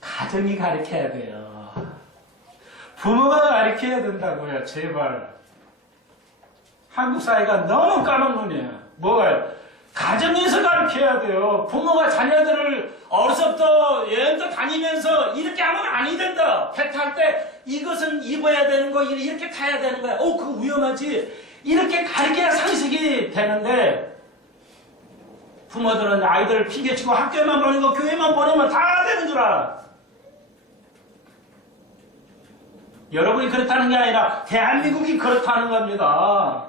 가정이 가르쳐야 돼요. 부모가 가르쳐야 된다고요, 제발. 한국 사회가 너무 까만 눈이에요. 뭐가요? 가정에서 가르쳐야 돼요. 부모가 자녀들을 어려서부터 여행도 다니면서 이렇게 하면 아니 된다. 배 탈 때 이것은 입어야 되는 거, 이렇게 타야 되는 거야. 그거 위험하지. 이렇게 가르쳐야 상식이 되는데 부모들은 아이들을 핑계치고 학교만 보내고 교회만 보내면 다 되는 줄 알아. 여러분이 그렇다는 게 아니라 대한민국이 그렇다는 겁니다.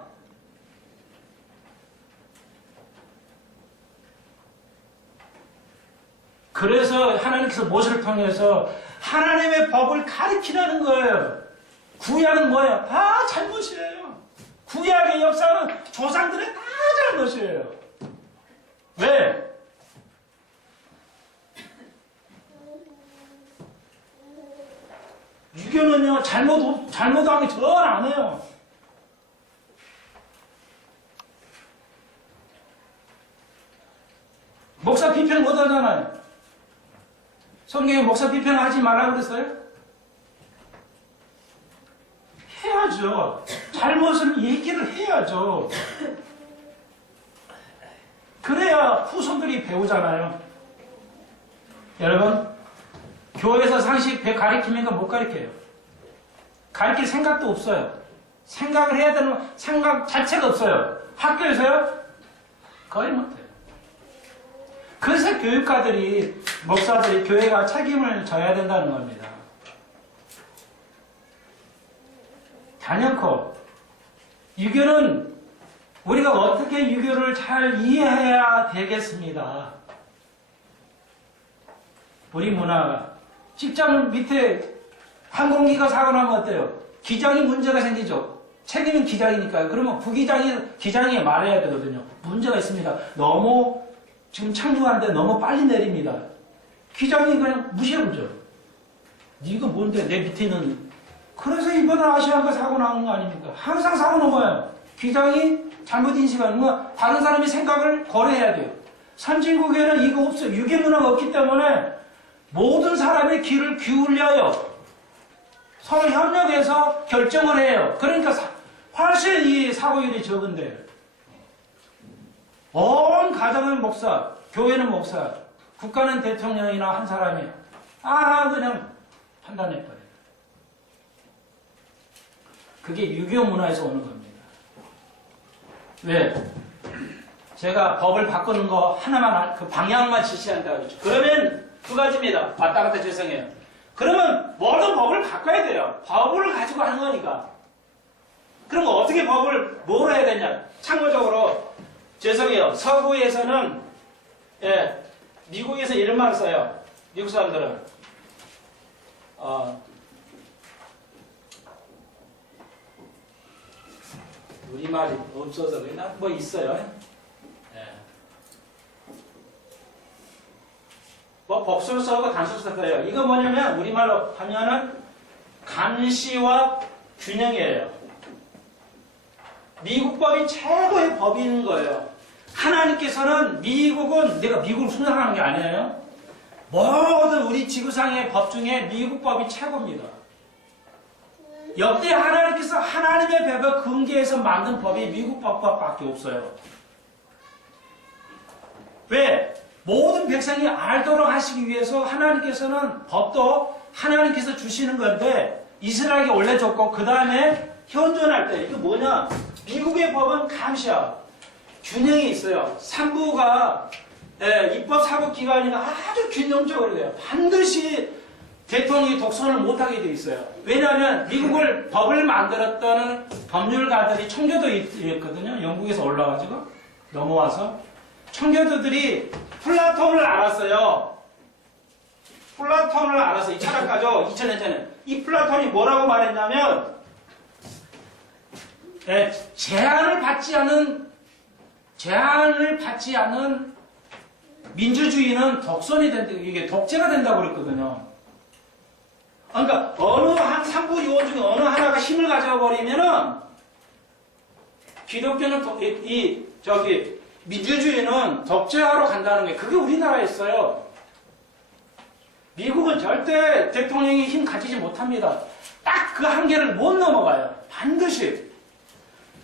그래서 하나님께서 모세를 통해서 하나님의 법을 가르치라는 거예요. 구약은 뭐예요? 다 잘못이에요. 구약의 역사는 조상들의 다 잘못이에요. 왜? 유교는요, 잘못하기 전 안 해요. 목사 비평 못 하잖아요. 성경에 목사 비평하지 말라고 그랬어요? 해야죠. 잘못을 얘기를 해야죠. 그래야 후손들이 배우잖아요. 여러분, 교회에서 상식 가르치면 못 가르쳐요. 가르칠 생각도 없어요. 생각을 해야 되는 생각 자체가 없어요. 학교에서요? 거의 못해요. 그래서 교육가들이, 목사들이 교회가 책임을 져야 된다는 겁니다. 단연코 유교는 우리가 어떻게 유교를 잘 이해해야 되겠습니다. 우리 문화가 직장 밑에 항공기가 사고 나면 어때요? 기장이 문제가 생기죠. 책임은 기장이니까요. 그러면 기장이 말해야 되거든요. 문제가 있습니다. 너무 지금 창조하는데 너무 빨리 내립니다. 기장이 그냥 무시해보죠. 네가 뭔데 내 밑에 있는. 그래서 이번에 아시아가 사고 나는 거 아닙니까? 항상 사고 넘어요. 기장이 잘못 인식하는 거, 다른 사람이 생각을 거래해야 돼요. 선진국에는 이거 없어요. 유교 문화가 없기 때문에 모든 사람의 귀를 기울여요. 서로 협력해서 결정을 해요. 그러니까 훨씬 이 사고율이 적은데, 온 가정은 목사, 교회는 목사, 국가는 대통령이나 한 사람이에요. 그냥 판단해버려요. 그게 유교 문화에서 오는 겁니다. 왜? 제가 법을 바꾸는 거 하나만, 그 방향만 지시한다고 그랬죠. 그러면 두 가지입니다. 왔다 갔다 죄송해요. 그러면 모든 법을 바꿔야 돼요. 법을 가지고 하는 거니까. 그럼 어떻게 법을 뭘 해야 되냐? 참고적으로, 죄송해요. 서구에서는, 미국에서 이런 말을 써요. 미국 사람들은. 우리말이 없어서 그러나? 뭐 있어요. 뭐 복수를 써고 단수를 써요. 이거 뭐냐면 우리말로 하면은 감시와 균형이에요. 미국 법이 최고의 법인 거예요. 하나님께서는 미국은, 내가 미국을 순상하는 게 아니에요. 모든 우리 지구상의 법 중에 미국 법이 최고입니다. 역대 하나님께서 하나님의 벽을 근개해서 만든 법이 미국 법밖에 없어요. 왜? 모든 백성이 알도록 하시기 위해서 하나님께서는 법도 하나님께서 주시는 건데 이스라엘에게 올려줬고 그 다음에 현존할 때 이게 뭐냐? 미국의 법은 감시야. 균형이 있어요. 산부가 입법 사고 기관이 아주 균형적으로 돼요. 반드시 대통령이 독선을 못하게 돼 있어요. 왜냐하면 미국을 법을 만들었던 법률가들이 청교도 있거든요. 영국에서 올라와가지고 넘어와서 청교도들이 플라톤을 알았어요. 플라톤을 알아서 이 철학가죠. 2000년 전에 이 플라톤이 뭐라고 말했냐면 제한을 받지 않은 민주주의는 독선이 된다. 이게 독재가 된다고 그랬거든요. 그러니까 어느 한 삼부 요원 중에 어느 하나가 힘을 가져버리면은 기독교는 민주주의는 독재화로 간다는 게 그게 우리나라에 있어요. 미국은 절대 대통령이 힘 가지지 못합니다. 딱 그 한계를 못 넘어가요. 반드시.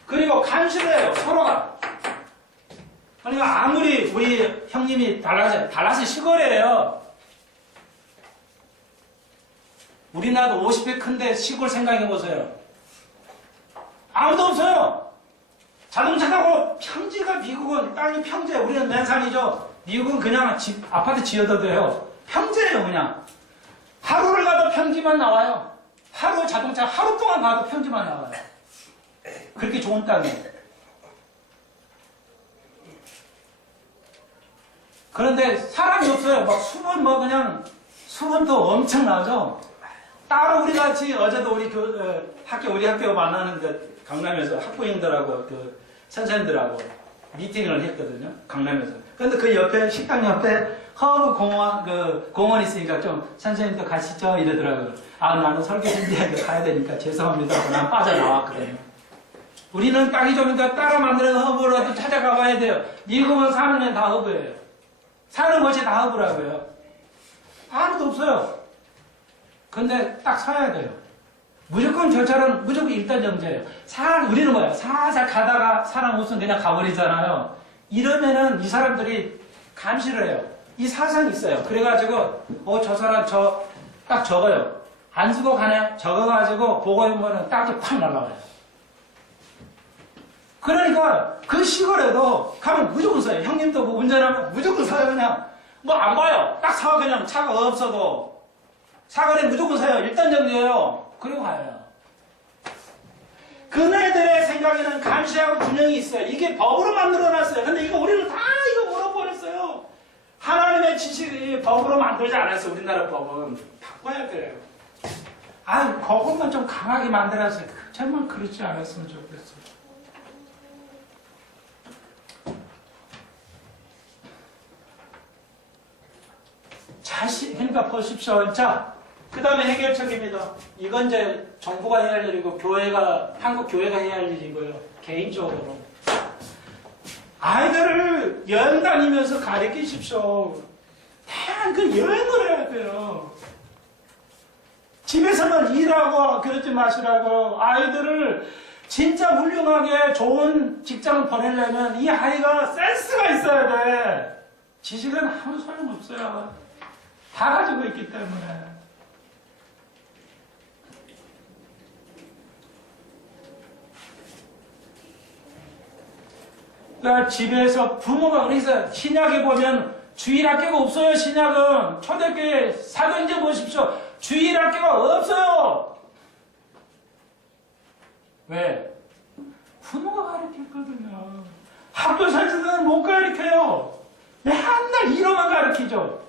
그리고 감시를 해요. 서로가. 그러니까 아무리 우리 형님이 달라스 시골이에요. 우리나라도 50배 큰데 시골 생각해보세요. 아무도 없어요. 자동차 타고 평지가 미국은 땅이 평지예요. 우리는 맨산이죠. 미국은 그냥 아파트 지어도 돼요. 평지예요 그냥. 하루를 가도 평지만 나와요. 자동차 하루 동안 가도 평지만 나와요. 그렇게 좋은 땅이에요. 그런데 사람이 없어요. 막 수분도 엄청 나죠. 따로 우리 같이 어제도 우리 학교 만나는 그 강남에서 학부형들하고 그 선생님들하고 미팅을 했거든요. 강남에서. 근데 그 옆에 식당 옆에 허브 공원 있으니까 좀 선생님도 가시죠 이러더라고요. 나는 설계진지하게 가야 되니까 죄송합니다 하고 난 빠져나왔거든요. 우리는 땅이 좁으니까 따로 만드는 허브라도 찾아가 봐야 돼요. 미국은 사는 데는 다 허브예요. 사는 곳이 다 허브라고요. 아무도 없어요. 근데 딱 서야 돼요. 무조건 절차는 무조건 일단 정제예요. 우리는 뭐야? 살살 가다가 사람 없으면 그냥 가버리잖아요. 이러면은 이 사람들이 감시를 해요. 이 사상이 있어요. 그래가지고 저 사람 딱 적어요. 안 쓰고 가네. 적어가지고 보고해 보면 딱지 팍 날라와요. 그러니까 그 시골에도 가면 무조건 써요. 형님도 뭐 운전하면 무조건 사요. 그냥 뭐 안 봐요. 딱 사. 그냥 차가 없어도 사거리 무조건 사요. 일단 정리해요. 그리고 가요. 그네들의 생각에는 감시하고 균형이 있어요. 이게 법으로 만들어놨어요. 근데 이거 우리는 다 이거 물어버렸어요. 하나님의 지식이 법으로 만들지 않았어요. 우리나라 법은. 바꿔야 돼요. 그것만 좀 강하게 만들었어요. 정말 그렇지 않았으면 좋겠어요. 그러니까 보십시오. 자, 그 다음에 해결책입니다. 이건 이제 정부가 해야 할 일이고, 한국 교회가 해야 할 일이고요. 개인적으로. 아이들을 여행 다니면서 가르치십시오. 다양한 그 여행을 해야 돼요. 집에서만 일하고 그러지 마시라고. 아이들을 진짜 훌륭하게 좋은 직장을 보내려면 이 아이가 센스가 있어야 돼. 지식은 아무 소용없어요. 다 가지고 있기 때문에. 그러니까 집에서 부모가, 그래서 신약에 보면 주일학교가 없어요. 신약은 초대교회 사도행전 보십시오. 주일학교가 없어요. 왜? 부모가 가르쳤거든요. 학교 선생님은 못 가르쳐요. 맨날 이론만 가르치죠.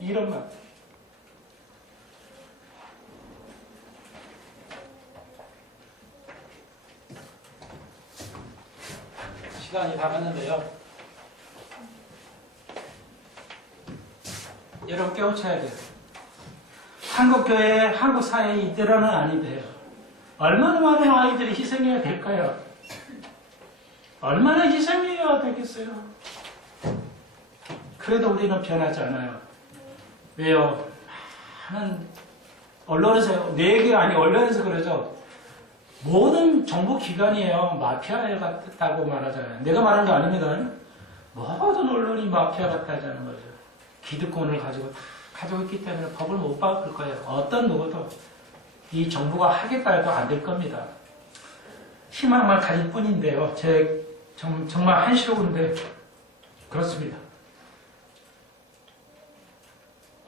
이론만. 시간이 다 갔는데요. 여러분 깨우쳐야 돼요. 한국 교회, 한국 사회에 이대로는 아니 돼요. 얼마나 많은 아이들이 희생해야 될까요? 얼마나 희생해야 되겠어요? 그래도 우리는 변하지 않아요. 왜요? 많은 언론에서, 내 얘기가 아니고 언론에서 그러죠. 모든 정부 기관이에요. 마피아 같다고 말하잖아요. 내가 말한 거 아닙니다. 모든 언론이 마피아 같다는 거죠. 기득권을 가지고 있기 때문에 법을 못 바꿀 거예요. 어떤 누구도 이 정부가 하겠다 해도 안 될 겁니다. 희망만 가질 뿐인데요. 정말 한시로운데 그렇습니다.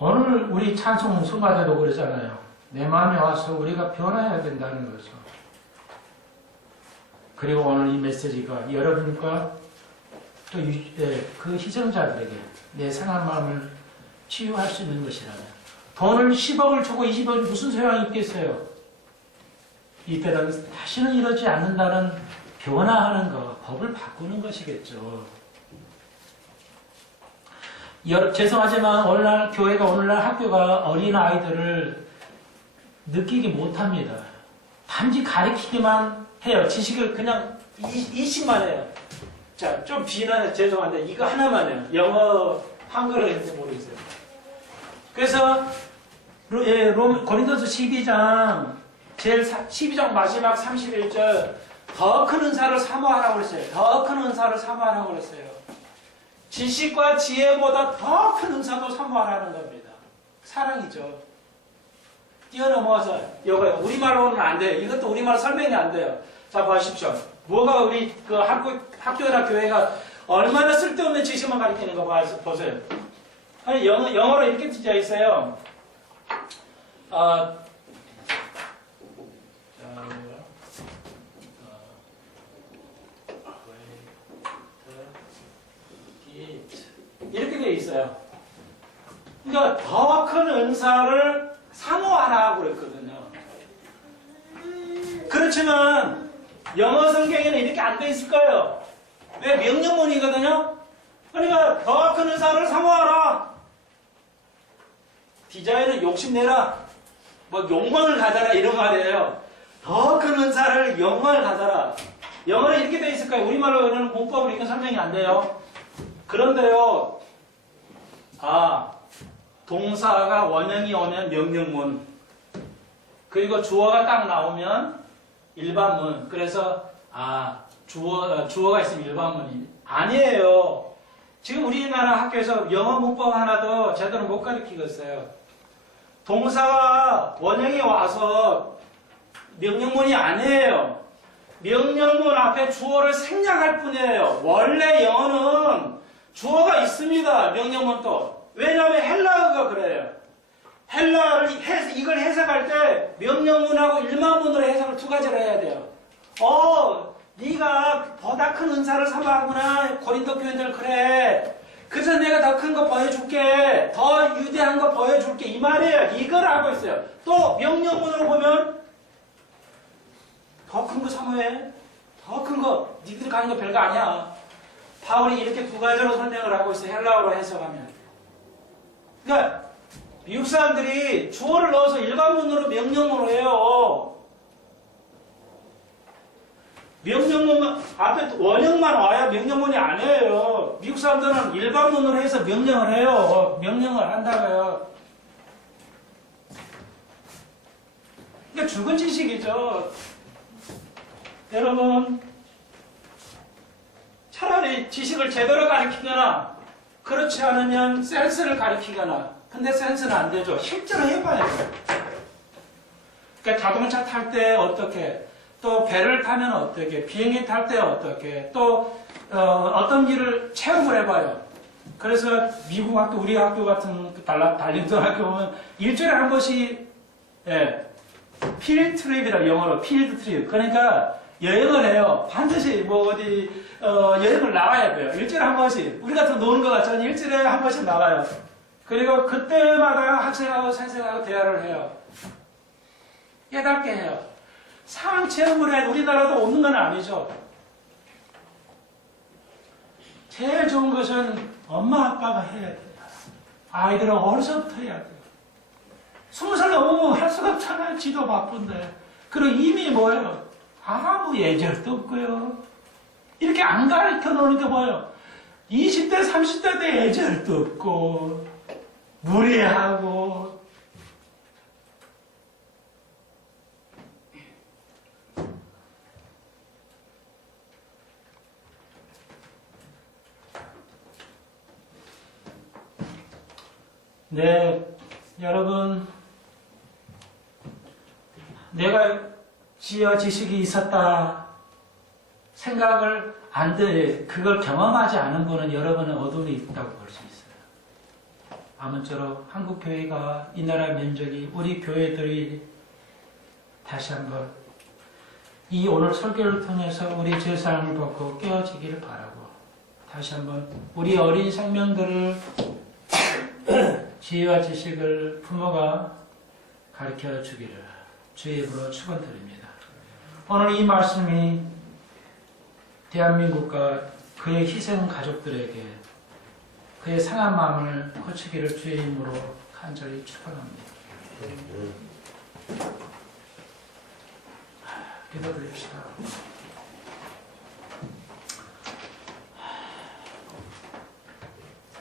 오늘 우리 찬송 수마대도 그러잖아요. 내 마음에 와서 우리가 변화해야 된다는 거죠. 그리고 오늘 이 메시지가 여러분과 또 그 희생자들에게 내 상한 마음을 치유할 수 있는 것이라면, 돈을 10억을 주고 20억이 무슨 소용이 있겠어요? 이때는 다시는 이러지 않는다는 변화하는 것, 법을 바꾸는 것이겠죠. 죄송하지만 오늘날 교회가, 오늘날 학교가 어린아이들을 느끼게 못합니다. 단지 가르치기만 해요. 지식을 그냥 이식만 해요. 자, 좀 비난해, 죄송한데 이거 하나만 해요. 영어, 한글을 했는지 모르겠어요. 그래서 고린도서 12장 12장 마지막 31절 더 큰 은사를 사모하라고 그랬어요. 더 큰 은사를 사모하라고 그랬어요. 지식과 지혜보다 더 큰 은사도 사모하라는 겁니다. 사랑이죠. 뛰어넘어서 이거 우리말로는 안 돼요. 이것도 우리말 설명이 안 돼요. 자, 보십시오. 뭐가 우리 그 학교나 교회가 얼마나 쓸데없는 지식만 가르치는 거 보세요. 아니, 영어로 이렇게 되어 있어요. 이렇게 되어 있어요. 그러니까 더 큰 은사를 사모하라고 그랬거든요. 그렇지만 영어 성경에는 이렇게 안 돼 있을 거예요. 왜? 명령문이거든요. 그러니까 더 큰 은사를 사모하라. 디자인은 욕심내라. 뭐 욕망을 가져라 이런 말이에요. 더 큰 은사를 욕망을 가져라. 영어는 이렇게 돼 있을 거예요. 우리말로는 문법으로 이건 설명이 안 돼요. 그런데요. 동사가 원형이 오면 명령문, 그리고 주어가 딱 나오면 일반문. 그래서 주어가 있으면 일반문이 아니에요. 지금 우리나라 학교에서 영어 문법 하나도 제대로 못 가르치고 있어요. 동사가 원형이 와서 명령문이 아니에요. 명령문 앞에 주어를 생략할 뿐이에요. 원래 영어는 주어가 있습니다. 명령문도. 왜냐하면 헬라어가 그래요. 헬라어를 이걸 해석할 때 명령문하고 일반문으로 해석을 두 가지로 해야 돼요. 네가 보다 큰 은사를 사모하구나. 고린도 교인들 그래. 그래서 내가 더 큰 거 보여줄게. 더 유대한 거 보여줄게. 이 말이에요. 이걸 하고 있어요. 또 명령문으로 보면 더 큰 거 사모해. 더 큰 거. 니들이 가는 거 별거 아니야. 바울이 이렇게 두 가지로 설명을 하고 있어요. 헬라어로 해석하면. 그러니까 미국 사람들이 주어를 넣어서 일반문으로 명령문으로 해요. 명령문 앞에 원형만 와야 명령문이 아니에요. 미국 사람들은 일반문으로 해서 명령을 해요. 명령을 한다고요. 그러니까 죽은 지식이죠. 여러분, 차라리 지식을 제대로 가르치거나 그렇지 않으면 센스를 가르치거나. 근데 센스는 안 되죠. 실제로 해봐야 돼요. 그러니까 자동차 탈 때 어떻게, 또 배를 타면 어떻게, 비행기 탈 때 어떻게, 또 어떤 일을 체험을 해봐요. 그래서 미국 학교, 우리 학교 같은 달림동 학교 보면 일주일에 한 번씩 필드 트립이라 영어로 필드 트립. 그러니까 여행을 해요. 반드시 뭐 어디 여행을 나가야 돼요. 일주일에 한 번씩. 우리 같은 노는 것 같잖아요. 일주일에 한 번씩 나가요. 그리고 그때마다 학생하고 선생하고 대화를 해요. 깨닫게 해요. 상황 체험을 해. 우리나라도 없는 건 아니죠. 제일 좋은 것은 엄마 아빠가 해야 돼요. 아이들은 어려서부터 해야 돼요. 20살 넘으면 할 수가 없잖아요. 지도 바쁜데. 그리고 이미 뭐예요? 아무 예절도 없고요. 이렇게 안 가르쳐 놓는 게 뭐예요? 20대, 30대 때 예절도 없고, 무례하고, 네, 여러분, 내가 지식이 있었다 생각을 안 돼, 그걸 경험하지 않은 분은 여러분은 어둠이 있다고 볼 수 있어요. 아무쪼록 한국 교회가 이 나라 면적이 우리 교회들이 다시 한번 이 오늘 설교를 통해서 우리 죄사함을 벗고 깨어지기를 바라고 다시 한번 우리 어린 생명들을 지혜와 지식을 부모가 가르쳐 주기를 주의 이름으로 축원드립니다. 오늘 이 말씀이 대한민국과 그의 희생 가족들에게 그의 상한 마음을 고치기를 주의 이름으로 간절히 축원합니다. 기도드립시다.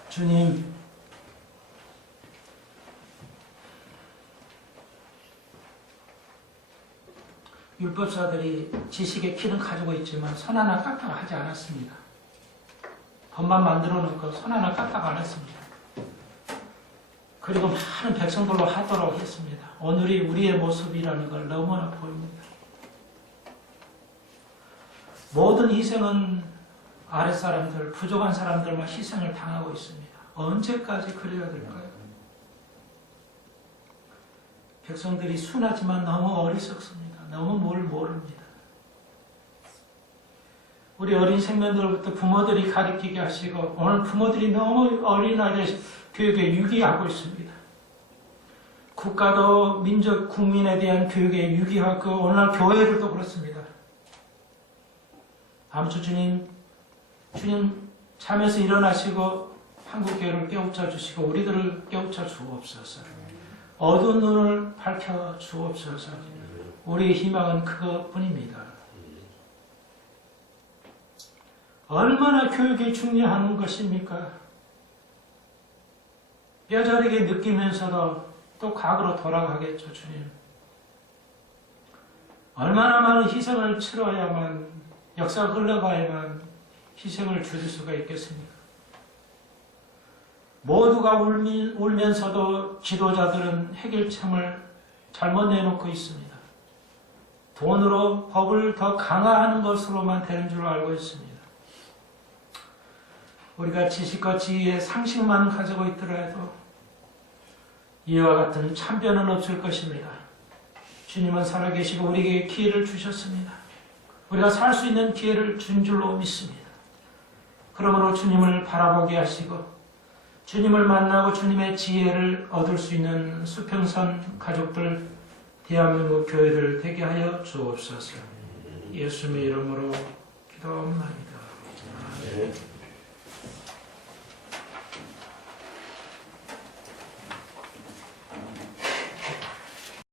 주님, 율법사들이 지식의 키는 가지고 있지만 손 하나 까딱하지 않았습니다. 법만 만들어 놓고 손 하나 까딱 안 했습니다. 그리고 많은 백성들로 하도록 했습니다. 오늘이 우리의 모습이라는 걸 너무나 보입니다. 모든 희생은 아랫사람들, 부족한 사람들만 희생을 당하고 있습니다. 언제까지 그래야 될까요? 백성들이 순하지만 너무 어리석습니다. 너무 뭘 모릅니다. 우리 어린 생명들부터 부모들이 가르치게 하시고 오늘 부모들이 너무 어린아이들 교육에 유기하고 있습니다. 국가도 민족, 국민에 대한 교육에 유기하고 오늘날 교회들도 그렇습니다. 아무튼 주님 잠에서 일어나시고 한국교회를 깨우쳐 주시고 우리들을 깨우쳐 주옵소서. 어두운 눈을 밝혀 주옵소서. 우리의 희망은 그것뿐입니다. 얼마나 교육이 중요한 것입니까? 뼈저리게 느끼면서도 또 과거로 돌아가겠죠, 주님. 얼마나 많은 희생을 치러야만, 역사가 흘러가야만 희생을 줄일 수가 있겠습니까? 모두가 울면서도 지도자들은 해결책을 잘못 내놓고 있습니다. 돈으로 법을 더 강화하는 것으로만 되는 줄 알고 있습니다. 우리가 지식과 지혜의 상식만 가지고 있더라도 이와 같은 참변은 없을 것입니다. 주님은 살아계시고 우리에게 기회를 주셨습니다. 우리가 살 수 있는 기회를 준 줄로 믿습니다. 그러므로 주님을 바라보게 하시고 주님을 만나고 주님의 지혜를 얻을 수 있는 수평선 가족들, 대한민국 교회들 되게 하여 주옵소서. 예수님의 이름으로 기도합니다. 아멘.